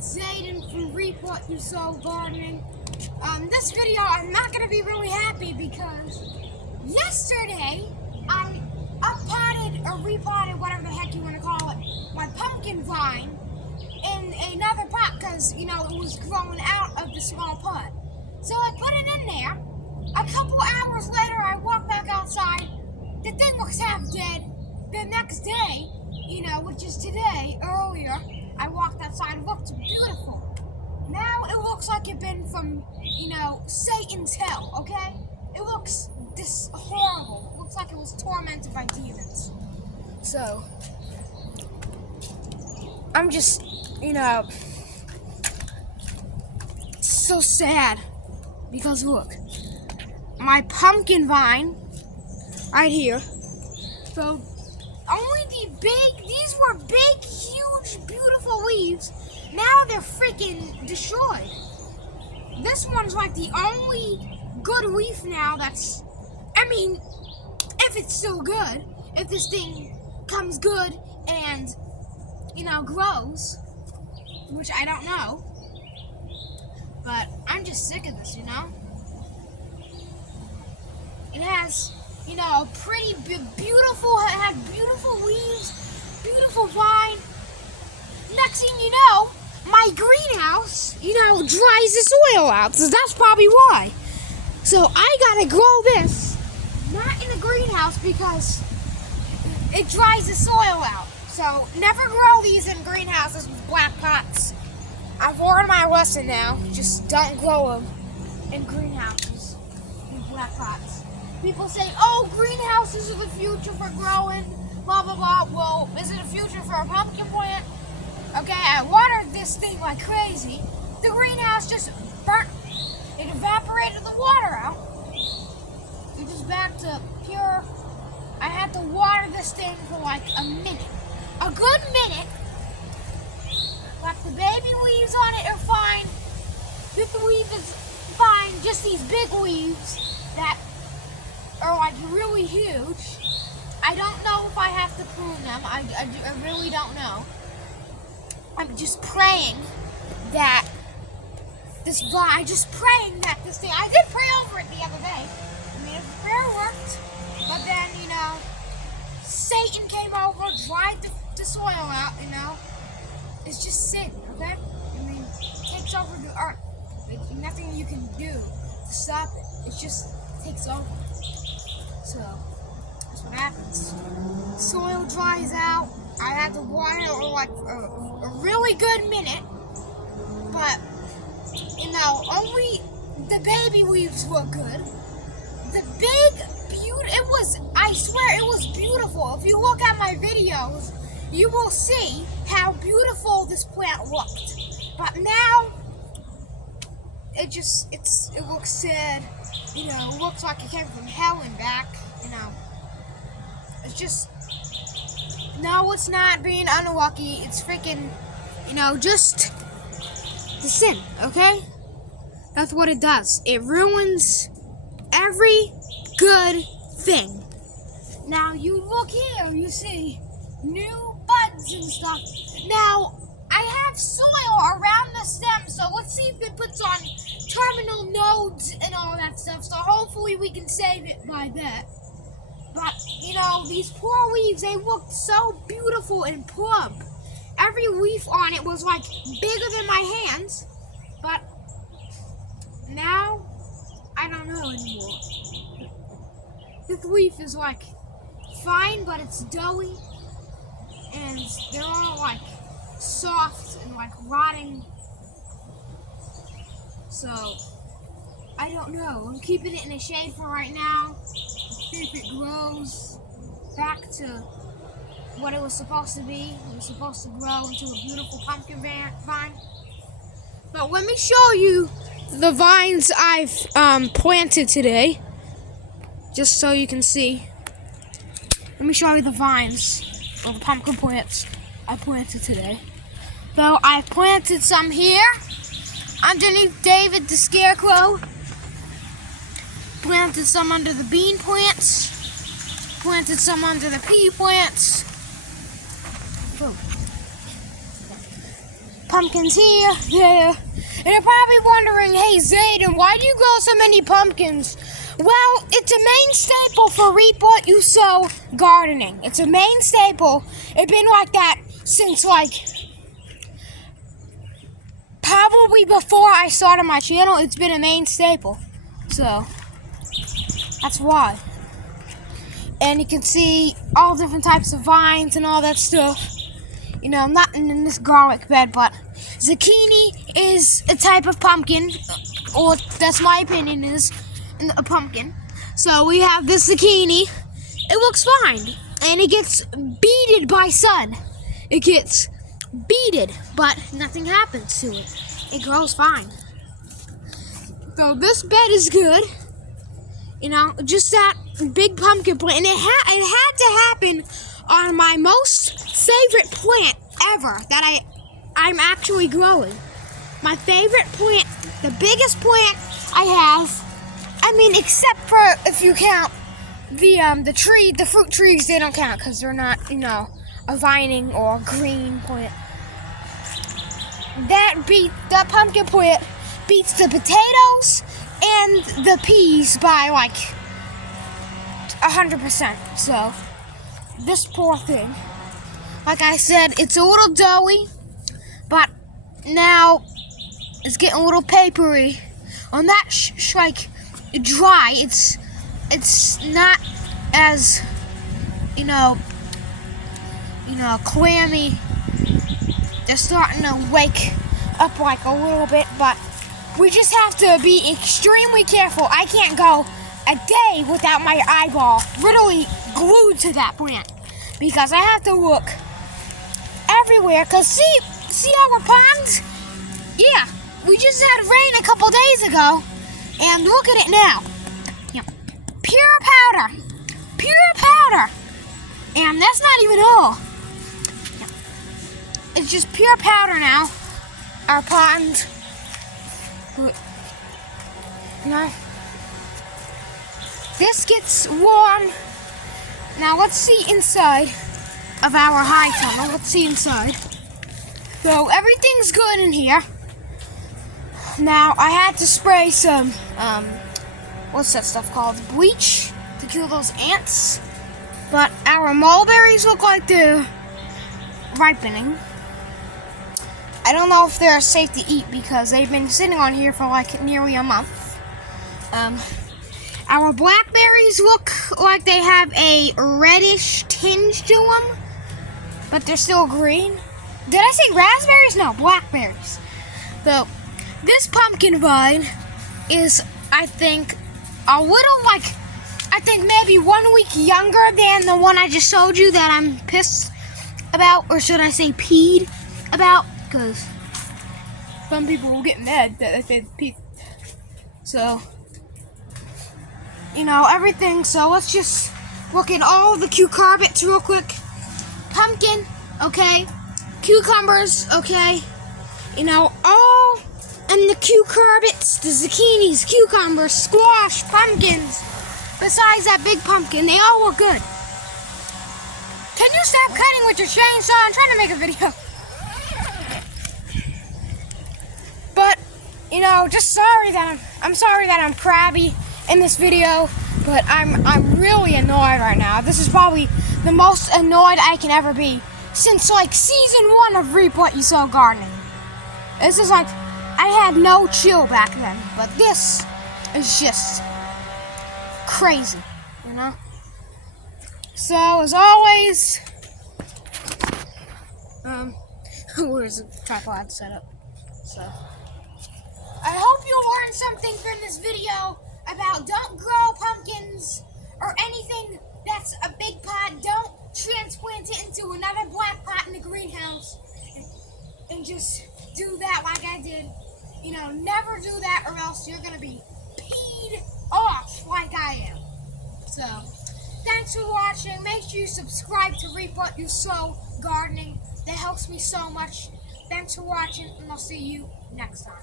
it's Zayden from Report You Soul Gardening. This video I'm not going to be really happy because yesterday I uppotted or repotted, whatever the heck you want to call it, my pumpkin vine in another pot because, you know, it was growing out of the small pot. So I put it in there. A couple hours later I walk back outside. The thing looks half dead. The next day, you know, which is today, earlier, I walked outside. It looked beautiful. Now it looks like it's been from, you know, Satan's hell, okay? It looks this horrible. It looks like it was tormented by demons. So, I'm just, you know, so sad. Because look, my pumpkin vine, right here, so only these were big, huge, beautiful leaves. Now they're freaking destroyed. This one's like the only good leaf now that's, I mean, if it's still good, if this thing comes good and, you know, grows, which I don't know, but I'm just sick of this, you know? It has, you know, pretty beautiful, it had beautiful leaves, beautiful vine. Next thing you know, my greenhouse, you know, dries the soil out, so that's probably why. So I gotta grow this, not in the greenhouse because it dries the soil out. So never grow these in greenhouses with black pots. I've learned my lesson now. Just don't grow them in greenhouses with black pots. People say, oh, greenhouses are the future for growing, blah, blah, blah. Well, is it a future for a pumpkin plant? Okay, I watered this thing like crazy. The greenhouse just burnt. It evaporated the water out. It was back to pure. I had to water this thing for like a minute. A good minute. Like the baby leaves on it are fine. This leaf is fine. Just these big leaves that are like really huge. I don't know if I have to prune them. I really don't know. I'm just praying that this vine, I did pray over it the other day. I mean, if the prayer worked, but then, you know, Satan came over, dried the soil out, you know. It's just sin, okay? I mean, it takes over the earth. There's nothing you can do to stop it. It just takes over. So, that's what happens. Soil dries out. I had to water it like a really good minute. But, you know, only the baby leaves were good. The big, I swear it was beautiful. If you look at my videos, you will see how beautiful this plant looked. But now, it looks sad. You know, it looks like it came from hell and back. You know, it's just, no, it's not being unlucky. It's freaking, you know, just the sin, okay? That's what it does. It ruins every good thing. Now, you look here, you see new buds and stuff. Now, I have soil around the stem, so let's see if it puts on terminal nodes and all that stuff. So hopefully we can save it by that. But, you know, these poor leaves, they looked so beautiful and plump. Every leaf on it was like bigger than my hands. But now, I don't know anymore. This leaf is like fine, but it's doughy. And they're all like soft and like rotting. So, I don't know. I'm keeping it in the shade for right now. See if it grows back to what it was supposed to be. It was supposed to grow into a beautiful pumpkin vine. But let me show you the vines I've planted today. Just so you can see. Let me show you the vines of the pumpkin plants I planted today. So I planted some here underneath David the Scarecrow. Planted some under the bean plants. Planted some under the pea plants. pumpkins here, there. And you're probably wondering, hey Zayden, why do you grow so many pumpkins? Well, it's a main staple for reap what you sow gardening. It's a main staple. It's been like that since probably before I started my channel. It's been a main staple. So that's why. And you can see all different types of vines and all that stuff. You know, not in this garlic bed, but zucchini is a type of pumpkin, or that's my opinion, is a pumpkin. So we have this zucchini. It looks fine, and it gets beaten by sun. It gets beaten, but nothing happens to it. It grows fine. So this bed is good. You know, just that big pumpkin plant, and it had to happen on my most favorite plant ever that I'm actually growing. My favorite plant, the biggest plant I have. I mean, except for if you count the fruit trees, they don't count because they're not, you know, a vining or a green plant. That pumpkin plant beats the potatoes and the peas by like 100%. So this poor thing, like I said, it's a little doughy, but now it's getting a little papery. On that dry, it's not as you know clammy. They're starting to wake up like a little bit, but we just have to be extremely careful. I can't go a day without my eyeball literally glued to that plant because I have to look everywhere. Cause see our ponds? Yeah, we just had rain a couple days ago, and look at it now. Yeah, pure powder, and that's not even all. Yeah. It's just pure powder now. Our ponds. Now, this gets warm. Now let's see inside of our high tunnel. Let's see inside. So everything's good in here. Now I had to spray some, what's that stuff called? Bleach to kill those ants. But our mulberries look like they're ripening. I don't know if they're safe to eat because they've been sitting on here for like nearly a month. Our blackberries look like they have a reddish tinge to them, but they're still green. Did I say raspberries? No, blackberries. So this pumpkin vine is, I think, a little maybe 1 week younger than the one I just showed you that I'm pissed about, or should I say peed about, because some people will get mad that I said peed. So, you know, everything. So let's just look at all the cucurbits real quick. Pumpkin, okay. Cucumbers, okay. You know, all and the cucurbits, the zucchinis, cucumbers, squash, pumpkins. Besides that big pumpkin, they all look good. Can you stop cutting with your chainsaw? I'm trying to make a video. But, you know, just sorry that I'm sorry that I'm crabby in this video, but I'm really annoyed right now. This is probably the most annoyed I can ever be since like season 1 of Reap What You Sow Gardening. This is like, I had no chill back then, but this is just crazy, you know? So, as always, where's the tripod set up? So, I hope you learned something from this video about don't grow pumpkins or anything that's a big pot. Don't transplant it into another black pot in the greenhouse and just do that like I did. You know, never do that or else you're going to be peed off like I am. So, thanks for watching. Make sure you subscribe to Reap What You Sow Gardening. That helps me so much. Thanks for watching, and I'll see you next time.